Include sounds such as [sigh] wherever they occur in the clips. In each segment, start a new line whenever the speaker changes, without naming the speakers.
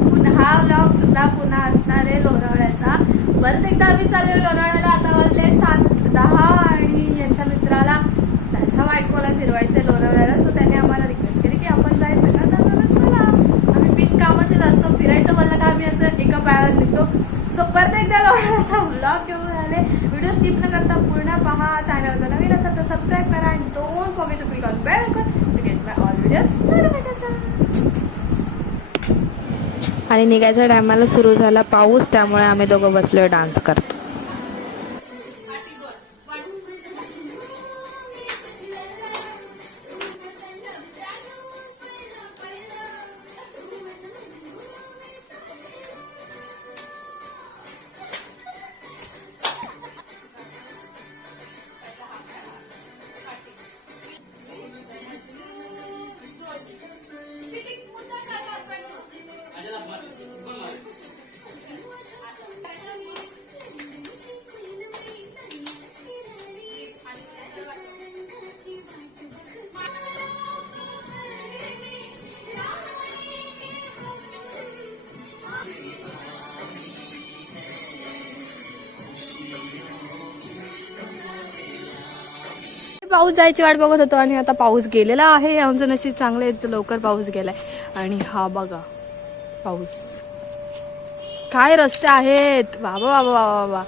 पुन्हा व्लॉग सुद्धा पुन्हा असणार आहे लोणावळ्याचा. परत एकदा आम्ही चाललो लोणावळ्याला आता वाजले सात दहा आणि यांच्या मित्राला त्याच्या बायकोला फिरवायचंय लोणावळ्याला. सो त्याने आम्हाला रिक्वेस्ट केली की आपण जायचं. का तर चला. आम्ही बिन कामाचेच असतो. फिरायचं बोललं का आम्ही असं एका पायावर निघतो. सो परत एकदा लोणावळ्याचा ब्लॉग घेऊन आले. व्हिडिओ स्किप न करता पूर्ण पहा चॅनलचा नवीन असेल तर सबस्क्राईब करा आणि don't forget to click on bell icon to get my all videos
आणि निघायच्या टायमाला सुरू झाला पाऊस त्यामुळे आम्ही दोघं बसलो डान्स करतो.
पाऊस जायची वाट बघत होतो आणि आता पाऊस गेलेला आहे. आमचं नशीब चांगलं आहे. लवकर पाऊस गेलाय. आणि हा बघा पाऊस. काय रस्ते आहेत? बाबा बाबा बाबा बाबा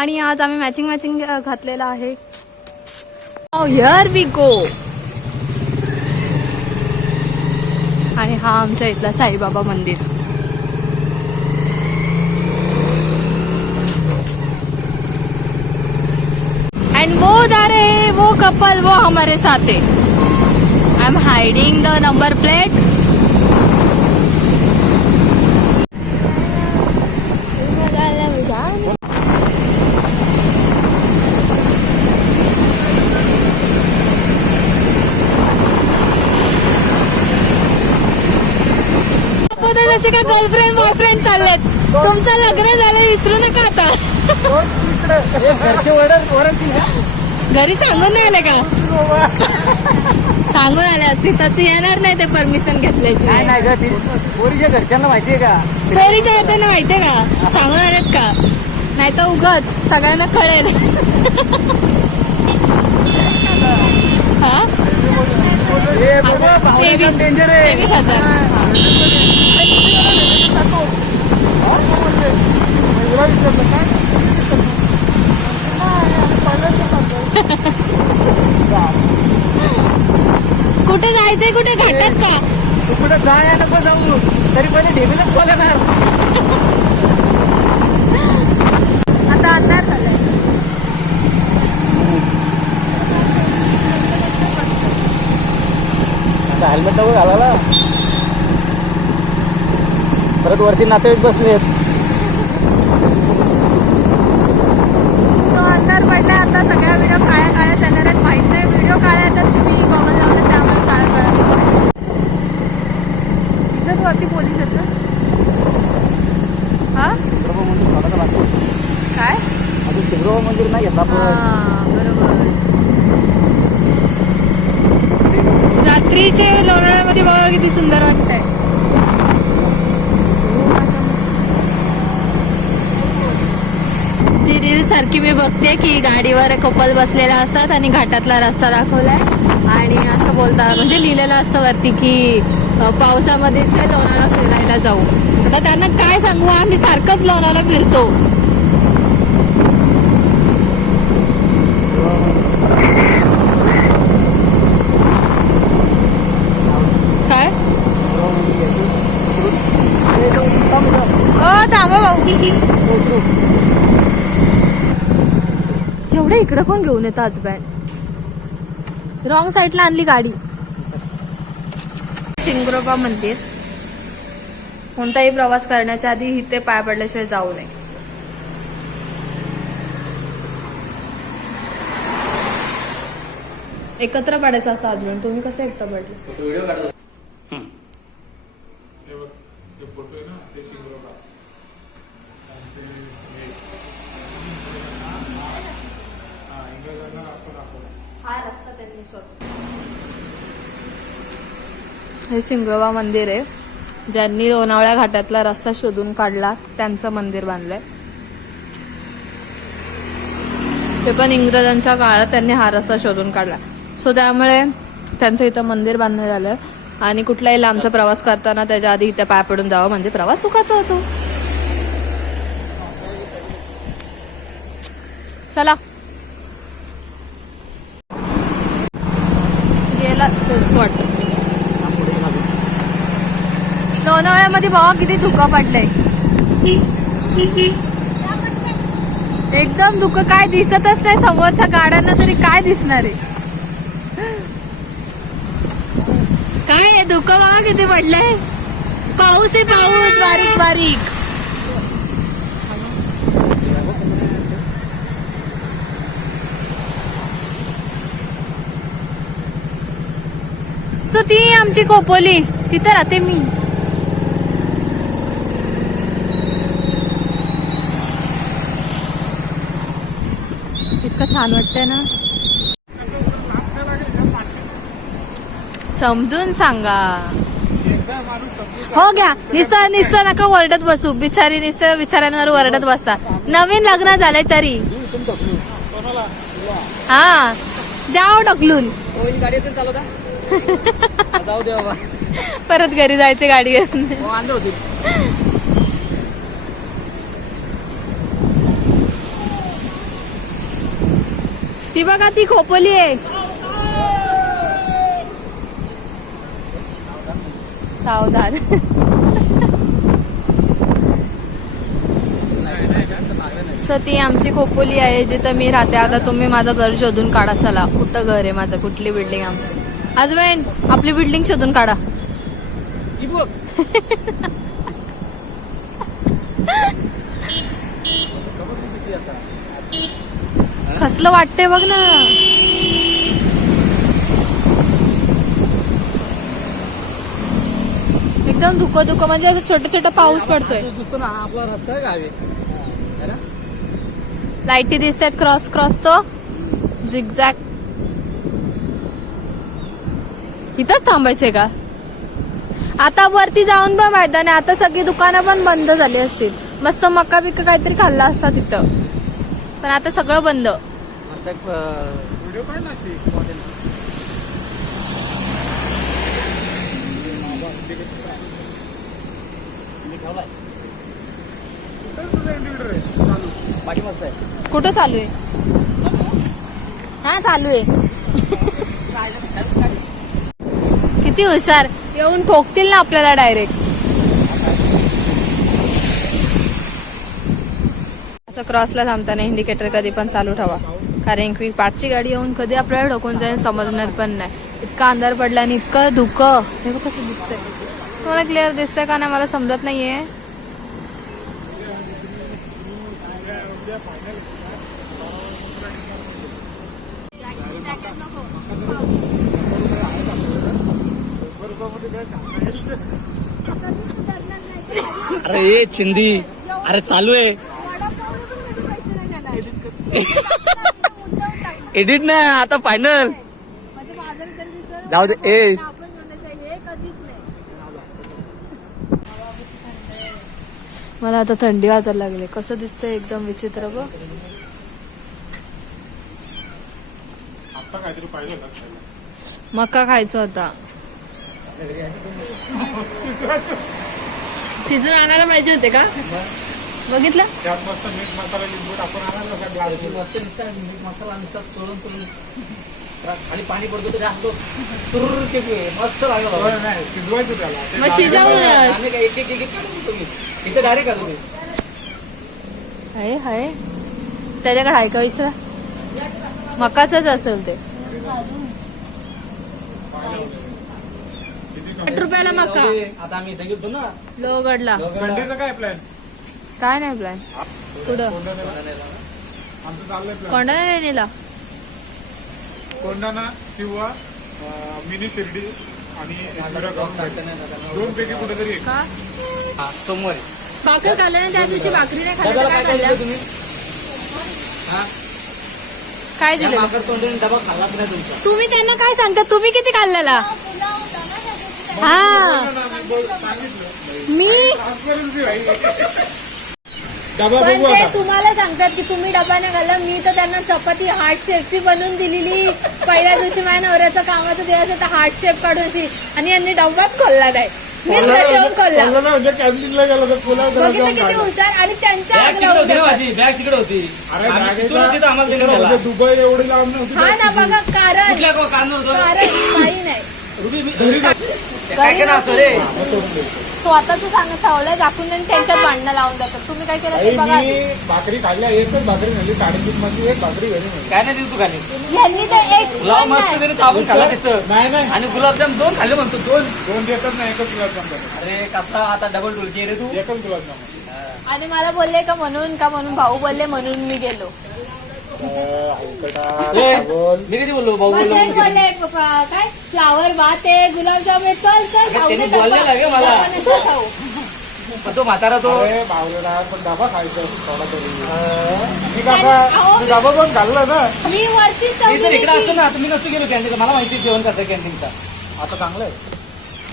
आणि आज आम्ही मॅचिंग मॅचिंग घातलेलं आहे. हिअर वी गो आणि हा आमच्या इथला साईबाबा मंदिर एंड वो जा रहे हैं वो कपल वो हमारे साथ है। I am hiding the number plate जसे का गर्लफ्रेंड बॉयफ्रेंड चाललेत तुमचं लग्न झालं विसरू नका आता?
घरचे
घरी सांगून नाही आले का? सांगून आले. असते तसे येणार नाही ते परमिशन घेतल्याची
नाही नाही ग ती पोरीच्या घरच्यांना माहितीये का?
पोरीच्या घरच्यांना माहितीये का? सांगून आलेत का? नाही तर उगच सगळ्यांना कळेल. हा?
हे
तेवीस. हजार. कुठे जायचंय? कुठे घाटात का?
तू कुठं जाय नको जाऊ. तरी पहिले ढेबीलाच बोलणार
आता अंधार झालाय.
हेल्मेट नको घालायला. परत वरती नातेवाईक बसलेत
सो अंधार पडला आता सगळ्या व्हिडिओ काळ्या काळ्या येणार आहेत माहीत नाही व्हिडिओ काळ्या येतात तुम्ही गॉगल लावलं त्यामुळे काळ्या काळ्या दिसतात इथेच वरती पोलीस आहेत ना हा
शिवराम मंदिर थोडासा लागतो
काय
अजून शिवराम मंदिर नाही घेतला आपण
हा, बरोबर रात्रीचे लोणावळ्यामध्ये बघा किती सुंदर वाटतंय. ती रील सारखी मी बघते की गाडीवर कपल बसलेला असतात आणि घाटातला रस्ता दाखवलाय. आणि असं बोलता म्हणजे लिहिलेलं असतं वरती की पावसामध्ये पावसामध्येच लोणाला फिरायला जाऊ. आता त्यांना काय सांगू आम्ही सारखंच लोणाला फिरतो. एवढं इकडं कोण घेऊन येतं आज बँड रॉंग साईडला आणली गाडी.
शिंगरोबा मंदिर. कोणताही प्रवास करण्याच्या आधी इथे पाय पडल्याशिवाय जाऊ नये.
एकत्र पडायचं असतं हजबंड तुम्ही कसं एकटं पडले? हे शिंगोबा मंदिर आहे. ज्यांनी लोणावळ्या घाटातला रस्ता शोधून काढला त्यांचं मंदिर बांधलंय. ते पण इंग्रजांच्या काळात त्यांनी हा रस्ता शोधून काढला. सो त्यामुळे त्यांचं इथं मंदिर बांधण्यात आलं आणि कुठलाही लांबचा प्रवास करताना त्याच्या आधी इथे पाय पडून जावं म्हणजे प्रवास सुखाचा होतो. चला गेला स्पॉट उन्हाळ्यामध्ये भावा किती धुकं पडलंय. एकदम धुकं. काय दिसतच नाही समोरच्या गाड्यांना तरी काय दिसणार आहे? काय धुकं बघा किती पडलंय. पाऊस आहे पाऊस. बारीक बारीक. सो ती आमची कोपोली तिथे राहते मी. इतकं छान वाटतंय ना? समजून सांगा. हो घ्या. निस्ता निस्ता नका वरडत बसू. बिचारी नुसतं बिचाऱ्यांवर वरडत बसता. नवीन लग्न झालंय तरी. हा. द्याव ढकलून. [laughs] परत घरी जायचे गाडी घेऊन
हो, आणलं होती
ती बघा ती खोपोली आहे. सावधान. सो ती आमची खोपोली आहे जिथं मी राहते. आता तुम्ही माझं घर शोधून काढा. चला कुठं घर आहे माझं? कुठली बिल्डिंग आमची? हजबंड आपली बिल्डिंग शोधून काढा. कसलं वाटतंय बघ ना. एकदम धुकं धुकं म्हणजे असं छोटं छोटं पाऊस पडतोय? लाईटी दिसत आहेत क्रॉस क्रॉस तो. झिगझॅग. इथंच थांबायचंय का? आता वरती जाऊन पण मैदान आहे आता सगळी दुकानं पण बंद झाली असतील. मस्त मका बिका काहीतरी खाल्ला असता तिथं. पण आता सगळं बंद.
आता एक, अं, पाठीमागचं आहे.
कुठं चालू आहे? हा चालू आहे. [laughs] किती हुशार. येऊन ठोकतील ना आपल्याला डायरेक्ट असं क्रॉसला थांबताना इंडिकेटर कधी पण चालू ठेवा. कारण की पाठची गाडी येऊन कधी आपल्याला ढोकून जाईल समजणार पण नाही. इतका अंधार पडला आणि इतकं धुकं. हे बघ कसं दिसतंय. तुम्हाला क्लिअर दिसतंय का नाही मला समजत नाहीये.
अरे चिंदी. अरे चालू आहे. [laughs] एडिट नाही आता फायनल जाऊ दे ए.
मला आता थंडी वाजायला लागली. कसं दिसतंय एकदम विचित्र ग मका खायचा होता [laughs] शिजून आणायला पाहिजे होते का? बघितलं?
त्यात मस्त मीठ मसाला लिंबू टाकून आणायला का डाळ
मस्त नुसतं मीठ मसाला नुसता चोरून चोरून खाली पाणी पडतो तरी असतो सुरू मस्त लागलं बाबा.
होय, नाही शिजवायचं त्याला. ते
मग
डाळ-
शिजवूनच
आणि काय एक एक एक एक काढून तुम्ही इथे डायरेक्ट का तुम्ही
आहे आहे त्याच्याकडे आहे का मकाचंच असेल ते. आठ रुपयाला मका.
जाऊ दे. आता आम्ही इथे गेलो ना.
लोगडला
संडेचं काय प्लॅन
काय नाही प्लॅन पुढं
आमचं चाललंय प्लॅन
कोणाला नेला
किंवा मिनी शिर्डी आणि. दोन पैकी कुठेतरी एक.
का?
हा, सोमवारी.
भाकर खाल्ल्या ना त्या दिवशी भाकरी नाही तर
काय तुम्ही? हा?
काय दिलं?
माकड तोंडून डबा खाल्ला की नाही तुमचा?
तुम्ही त्यांना काय सांगता? तुम्ही किती खाल्लेला? हा.
मी डबा
पण
बघू
ते
आता.
तुम्हाला सांगतात की तुम्ही डबा नाही घाला मी तर त्यांना चपाती हार्ट शेपची बनवून दिलेली. पहिल्या दिवशी माझ्या नवऱ्याचा कामाचा दिवस होता हार्ट शेप काढून अशी आणि यांनी डब्बाच खोलला नाही. मी घरी येऊन खोलला.
बोललो ना म्हणजे कॅन्टीनला गेलो तर पुलाव जरा
बघितलं
जाऊन
किती
खायला.
हुशार आणि त्यांच्या
बॅग
अंगाला
तिकडे होती ना
उद्या
माझी? बॅग तिकडे होती.
अरे
आम्ही
बॅगेचा-
तिथूनच तिथं आम्हाला तिकडे
तिकडे
नेला.
म्हणजे दुबई एवढी लांब नव्हती
हा ना
बॅग
बघा कारण
कुठल्या कारण होतं?
कारण काही नाही. स्वतःच सांगत ठेवलंय दाखवून त्यांच्यात भांडणं लावून जातात तुम्ही काय केलं ते बघा आधी.
भाकरी खाल्ल्या एकच भाकरी नेली साडेतीन मध्ये एक भाकरी घरी नेली.
काय नाही दिली तू खाली
यांनी तर एक
गुलाब
पण
मस्त
नाही.
त्याने ताबून खाल्ला तिथं.
नाही नाही.
आणि गुलाबजाम दोन खाल्ले म्हणतो दोन.
दोन देतात ना एकच गुलाबजाम देतात
अरे कसा आता डबल डुलकी रे तू.
एकच गुलाबजाम
आणि मला बोलले का म्हणून का म्हणून? भाऊ बोलले म्हणून मी गेलो.
मी कधी बोललो भाऊ बोललो?
पप्पा, काय? फ्लावर भात आहे गुलाबजाम आहे. चल चल खाऊ
आहे मला.
खाऊ.
तो म्हातारा तो.
अरे बावलेला पण डबा खायचा थोडा तरी. मी
अहो,
काका मी डबा पण खाल्ला ना?
मी वरतीच
मी तर इकडे असतो ना तुम्ही नसतो गेलो कॅन्टीन मला माहिती आहे जेवण कसं कॅन्टीनचा
आता चांगलं आहे.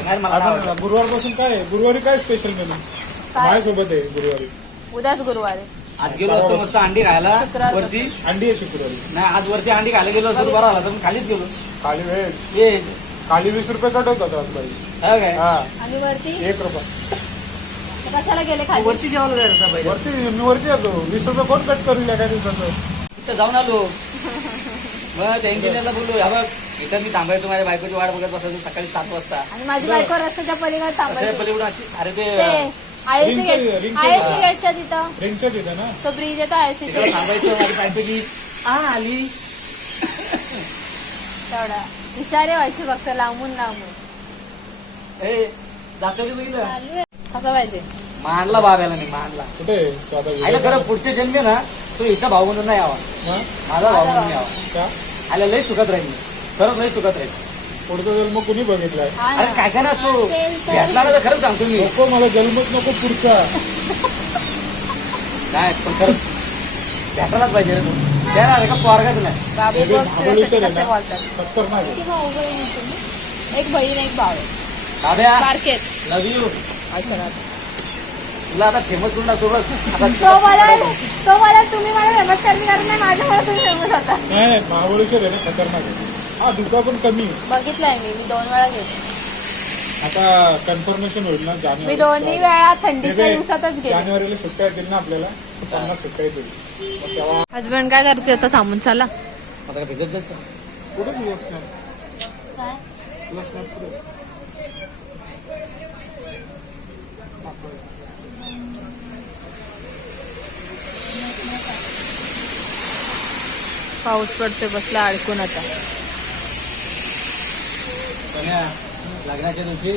नाही मला नाही.
आता गुरुवारपासून काय आहे? गुरुवारी काय स्पेशल मेनू माझ्यासोबत आहे गुरुवारी.
उद्याच गुरुवार आहे.
आज गेलो असतो मस्त अंडी खायला.
शुक्रवार
वरती.
अंडी आहे शुक्रवारी.
नाही आज वरती अंडी खायला गेलो असतो बरा आला तर मग खालीच गेलो.
काली वेळ
ये
काली वीस रुपये कट होतात आज बाई.
हा काय?
हा.
आणि वरती?
एक रुपया.
कशाला गेले खाली?
वरती जेवायला जायचं पाहिजे
वरती मी वरती येतो. वीस रुपये कोण कट करू एका दिवसाचं?
तिथं जाऊन आलो. [laughs] मग त्या इंजिनियरला बोललो हा बघ इथं मी थांबायचो माझ्या बायकोची वाट बघत बसायचो सकाळी सात वाजता.
आणि माझी बायको रस्त्याच्या पलीकडे
असं
थांबायची
पलीकडून अशी अरे ते
ते. आयएससी
रिंगच्या-
गेट
रिंगच्या-
आयएससी गेटच्या तिथं.
रिंगच्या तिथे ना?
तो ब्रिज आहे तो आयएससी
तिकडे थांबायचं माझी बायको की आ आली.
तेवढा. इशारे व्हायचे फक्त लांबून लांबून.
ए जातो
पाहिजे?
मानला बाब्याला मी मानला.
कुठे आहे? तो आता
आयला
video?
खरं पुढचे जन्मे ना तो हिचा भाऊ म्हणून नाही यावा.
हा?
माझा भाऊ म्हणून यावा.
का?
आयला लय सुखत राहील. मी. खरंच लय सुखत राहील.
पुढचा जन्म कुणी बघितलाय?
हा
अरे
ना.
काय काय ना असो
असेल तर-
भेटला ना तर खरंच सांगतो मी.
नको मला जन्मच नको पुढचा. [laughs]
नाही पण खरंच भेटायलाच पाहिजे रे तू. का पोरगाच नाही.
बाबू
हे बी
बघ
भावलं
तुझ्यासाठी
तर आहे
कसे
ना.
बोलतात.
खतरनाक आहे.
किती भाऊ बहीण आहेत तुम्ही? एक बहीण एक भाऊ. आहे.
दाद्या
बारकेत
लव यू
अच्छा ना.
तुला आता फेमस करून टाकतो बघ आता
तो मला तो मला तुम्ही मला फेमस करणे कारण नाही माझ्यामुळे तुम्ही फेमस होता.
नाही नाही महाबळेश्वर आहे ना खतरनाक आहे. हा धुका पण कमी. आहे.
बघितलंय मी मी दोन वेळा गेले
आता कन्फर्मेशन होईल ना
मी
जानेवारी
दोन्ही वेळा
हे
थंडीच्या दिवसातच गेले
जानेवारीला सुट्ट्या येतील ना आपल्याला पन्नास सुट्ट्या येतील. मग तेव्हा
हजबंड काय करायचं होतं थांबून? चला.
आता काय भिजत जायचं?
कुठे दिवस नाही दिवस नाही पुढे.
पाऊस पडतोय बसला अडकून आता.
सोन्या, लग्नाच्या दिवशी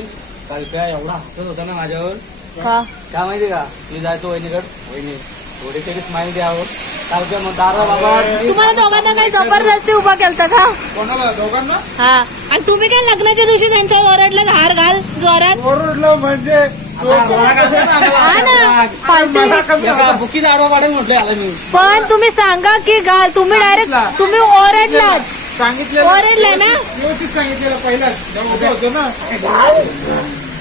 कालप्या एवढा हसत होता ना माझ्यावर.
का?
काय माहिती का? मी जायचो वहिनीकड. वहिनी थोडी तरी स्माईल द्यावं. कालप्या मग दारा बाबा
तुम्हाला दोघांना काही जबरदस्ती उभा केलता का?
कोणाला? दोघांना?
हा. आणि तुम्ही काय लग्नाच्या दिवशी त्यांच्यावर ओरडलं हार घाल जोरात?
ओरडलं म्हणजे.
हा ना. फालतू
आडवा पाडेल म्हटलं आला मी
पण तुम्ही सांगा की घाल. तुम्ही डायरेक्ट तुम्ही ओरडलात.
सांगितलेलं
ओरडलं ना?
व्यवस्थित सांगितलेलं पहिलाच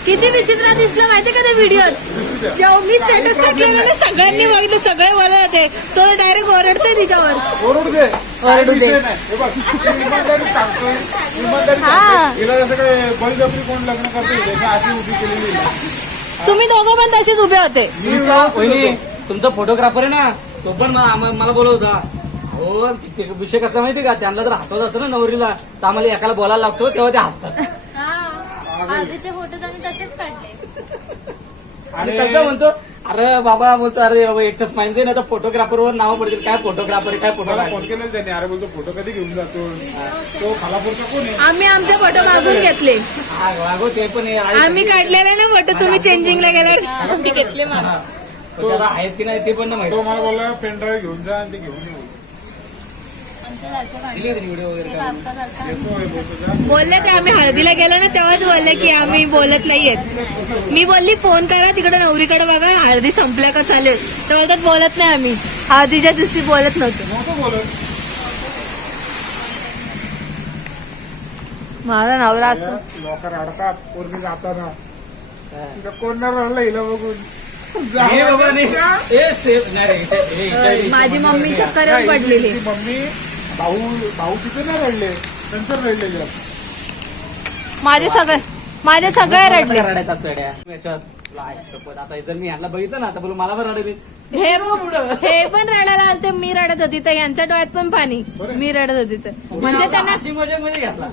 किती विचित्र दिसलं माहिती का त्या व्हिडिओत? जेव्हा मी स्टेटस टाकलेलं ना सगळ्यांनी बघितलं सगळे बोलत होते. तो डायरेक्ट ओरडतोय तिच्यावर.
ओरडू दे.
ओरडू दे. तुम्ही दोघं पण तसेच उभे होते.
तुमचा फोटोग्राफर आहे ना? तो पण मला होता. हो ते विषय कसा माहिती का? त्यांना जर हसवत असतं ना नवरीला तर आम्हाला एकाला बोलायला लागतो तेव्हा ते हसतात.
आधीचे फोटो आम्ही तसेच काढले.
आणि कसं म्हणतो अरे बाबा बोलतो अरे बाबा एकच माहिती नाही तर फोटोग्राफर वर नाव पडतील. काय फोटोग्राफर काय
मला
फोटोग्राफर
फोन केलेला त्याने. अरे बोलतो फोटो कधी घेऊन जातो? तो खालापूरचा कोण आहे?
आम्ही आमचे फोटो मागून घेतले.
वागो ते पण आहे.
आम्ही काढलेले ना फोटो तुम्ही चेंजिंगला गेल्यावर आम्ही घेतले माग
हा. तो त्याला आहेत की नाही ते पण नाही
तो
माहिती.
मला बोलला पेन ड्राईव्ह घेऊन जा आणि ते घेऊन येऊ.
बोलले ते आम्ही हळदीला गेलो ना तेव्हाच बोलले की आम्ही बोलत नाहीयेत मी बोलली फोन करा तिकडे नवरीकडे बघा हळदी संपल्या का चालेल. तेव्हा तर बोलत नाही आम्ही. हळदीच्या दिवशी बोलत नव्हतो. माझा नवरा असं माझी मम्मी चक्कर पडलेली.
मम्मी भाऊ भाऊ तिथे नाही रडले. नंतर रडले जास्त.
माझे सगळे माझे सगळे रडले.
रडायचा असतो येड्या? याच्यात लाय, शपथ. आता जर मी यांना बघितलं ना आता बोलू मला पण रडली
हे हे पण रडायला आलते मी रडत होती. तर यांच्या डोळ्यात पण पाणी. मी रडत होती तर. म्हणजे त्यांना
अशी मजा मध्ये घातला?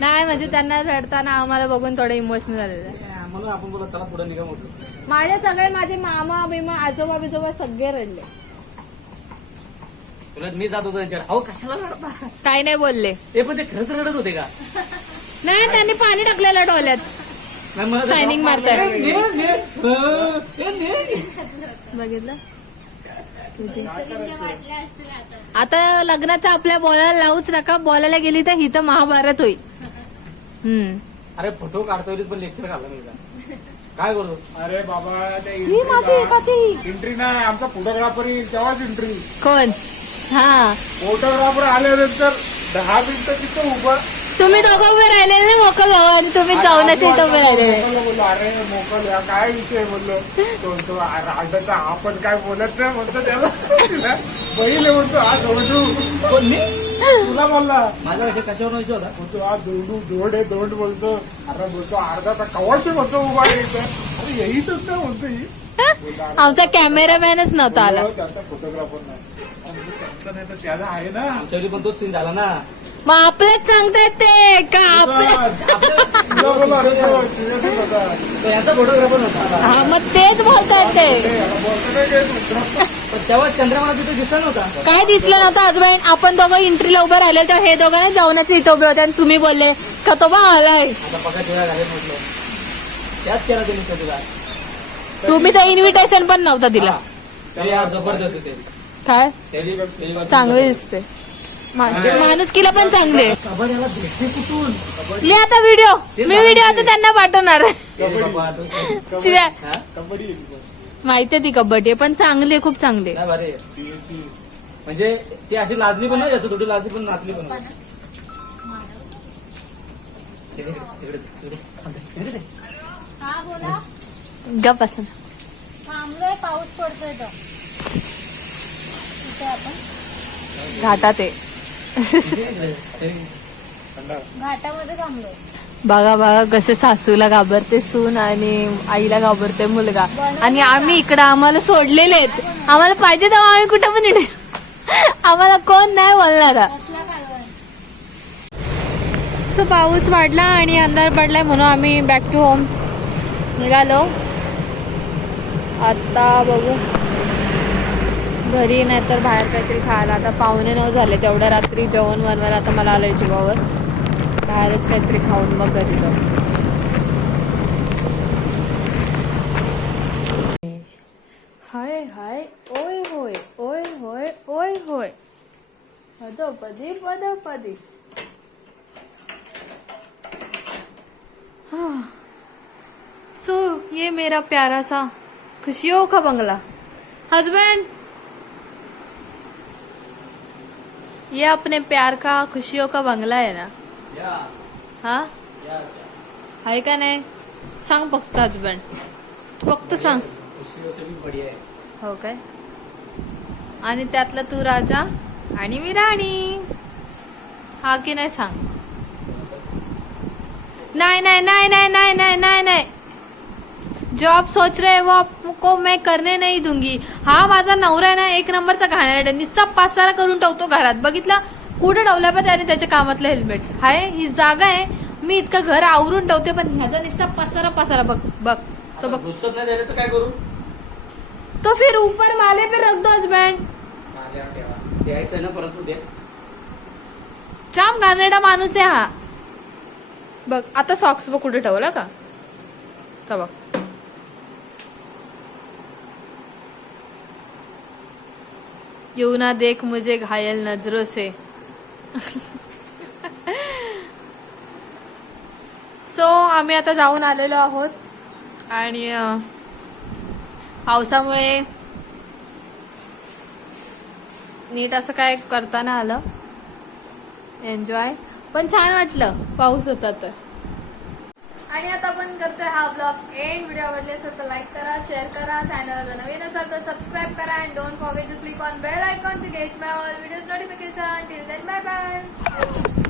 नाही म्हणजे त्यांना रडताना आम्हाला बघून थोडं इमोशनल झालेलं आहे.
म्हणून आपण बोलत चला पुढे निघा मोठं
माझे सगळे माझे मामा बिमा आजोबा बिजोबा सगळे रडले.
तुला मी जात होतो त्यांच्याकडे. अहो कशाला रडता
काही नाही बोलले.
ते पण ते खरंच रडत होते का?
नाही त्यांनी पाणी टाकलेलं डोळ्यात.
नाही, मला जॉब
मारताय.
मारला. ने, ने, अं, ए, ने.
बघितलं? आता लग्नाचं आपल्या बोलायला लावूच नका. बोलायला गेली तर ही तर महाभारत होईल. हम्म.
अरे फोटो काढतोय पण लेक्चर घालला मी. काय करू?
अरे बाबा त्या
ही माझी एखादी
एंट्री नाही आमचा फोटोग्राफर येईल तेव्हाच एंट्री
कोण? हा.
फोटोग्राफर आल्यानंतर दहा मिनिटं तिथं उभं.
तुम्ही दोघं उभे राहिलेले ना मोकल भाऊ आणि तुम्ही जेवणाच्या इथं उभे राहिलेले
मोकल बोललो अरे मोकल या काय विषय बोललो. तो तो राजाचा आपण काय बोलत नाही म्हणतो त्याला. पहिले म्हणतो हा
मी
तुला बोलला.
माझा विषय कशावर विषय होता?
म्हणतो हा जोडू जोड आहे दोंड बोलतो. अरे बोलतो अर्धा तास कवाशी म्हणतो उभा आहे इथं. अरे येईच ना म्हणतो ही.
आमचा कॅमेरामॅनच नव्हता आला.
त्याचा फोटोग्राफर नाही. नाही तर आहे ना.
आमच्याकडे पण तोच सीन झाला ना.
मग आपलेच सांगतायत ते. का
यांचा फोटोग्राफर होता
हा मग तेच बोलतायत ते.
पण तेव्हा चंद्रमाला तिथे दिसला नव्हता.
काय दिसलं नव्हतं हजबंड आपण दोघं एंट्रीला उभे राहिले तर हे दोघं ना जेवणाचे इथं उभे होते आणि तुम्ही बोलले का तो बा आलाय?
आता पका तेव्हा झाले म्हटलं. त्याच केला त्यांनी का तुला
तुम्ही तर इन्व्हिटेशन पण नव्हता दिला.
ते यार जबरदस्त ते.
काय? चांगले दिसते. माणुसकीला पण चांगले. मी आता व्हिडिओ मी व्हिडिओ आता त्यांना पाठवणार. शिवाय.
माहिती आहे ती
कबड्डी पण चांगली खूप चांगली
म्हणजे ती अशी लाजली पण नाही थोडी लाजली पण नाचली पण
गप असं
पाऊस पडतोय तो इथे आपण
घाटात.
घाटामध्ये थांबलोय.
बघा बघा कसे सासूला घाबरते सून आणि आईला घाबरते मुलगा. आणि आम्ही इकडं आम्हाला सोडलेले आहेत. आम्हाला पाहिजे तेव्हा आम्ही कुठं पण इकडे आम्हाला कोण नाही बोलणार. सो पाऊस वाढला आणि अंधार पडलाय म्हणून आम्ही बॅक टू होम निघालो. आता बघू. घरी नाही तर बाहेर काहीतरी खायला. आता पाहुणे नऊ झाले तेवढ्या रात्री जेवण वरवर आता मला आलं जीवावर. बाहेरच काहीतरी खाऊन मग घरी जाऊ. हाय हाय ओय होय ओय होय ओय होय. पदोपदी पदोपदी सो ये मेरा प्यारा सा. खुशियों हो का बंगला? हस्बैंड ये अपने प्यार का खुशियों का बंगला है ना? हाँ? हाय का नहीं? संग फक्त हजबेंड फक्त संग? हो। काय आणि तू राजा मी राणी। हा कि नहीं संग? [laughs] नहीं नहीं नहीं नहीं नहीं नहीं नहीं नहीं. जो आप सोच रहे हैं वो आपको मैं करने नहीं दूंगी। हा माझा नवरा आहे ना एक नंबरचा घाणेरडा नुसता पासारा करून ठेवतो घरात. बघितला? कुठे ठेवला पण त्याने त्याच्या कामातलं हेल्मेट हाय ही जागा आहे. मी इतकं घर आवरून ठेवते पण ह्याचा नुसता पसारा पसारा बघ बघ. तो बघ.
नाही तर काय करू?
तो फिर ऊपर माले पे रख दो हस्बैंड
आल्यावर ठेवा. द्यायचं आहे ना परंतु दे
जाम घाणेरडा माणूस आहे हा. बघ आता सॉक्स बघ कुठे ठेवला का? तर बघ. येऊ ना देख मुझे घायल नजरों से. सो आम्ही आता जाऊन आलेलो आहोत. आणि पावसामुळे नीट असं काय करताना आलं. एन्जॉय
पण छान वाटलं. पाऊस होता तर.
आणि आता आपण करतोय हा ब्लॉग एंड. व्हिडिओ आवडले असेल तर लाईक करा शेअर करा. चॅनलला जर नवीन असाल तर सबस्क्राईब करा and don't forget to click on bell icon to get my all videos notification till then bye bye